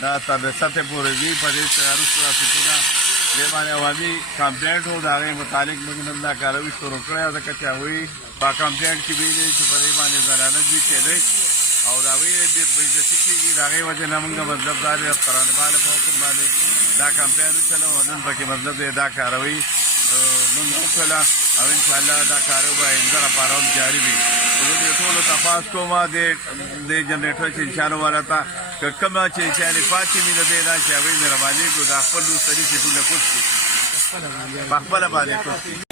دا تر سطح پورې وي په دې وروسته راسېدونه دې باندې عوامي کمپلینټ و د هغې متعلق موږ نن دا کاروي شروع کړې ځکه چې هغوی په کمپلینټ کې ویلي چې په دې باندې زنانه دوی کېدی او د هغوی بېعزتي کېږي د هغې وجې نه موږ مطلب دا دی قرانبال په حکم باندې دا کمپین وچلو او نن پکې مطلب دی دا کاروي موږ وکړله او انشاءالله دا کاروي به آینده لپاره هم جاري وي زه دې ټولو تپاس کوم دې جنریټر چینجانو والا ته که کومه چینجانې پاتې وي د دې نه چې هغوی مهرباني کړو دا خپل دوستري سیټونه کوز کړي په خپله باندې کوز کړي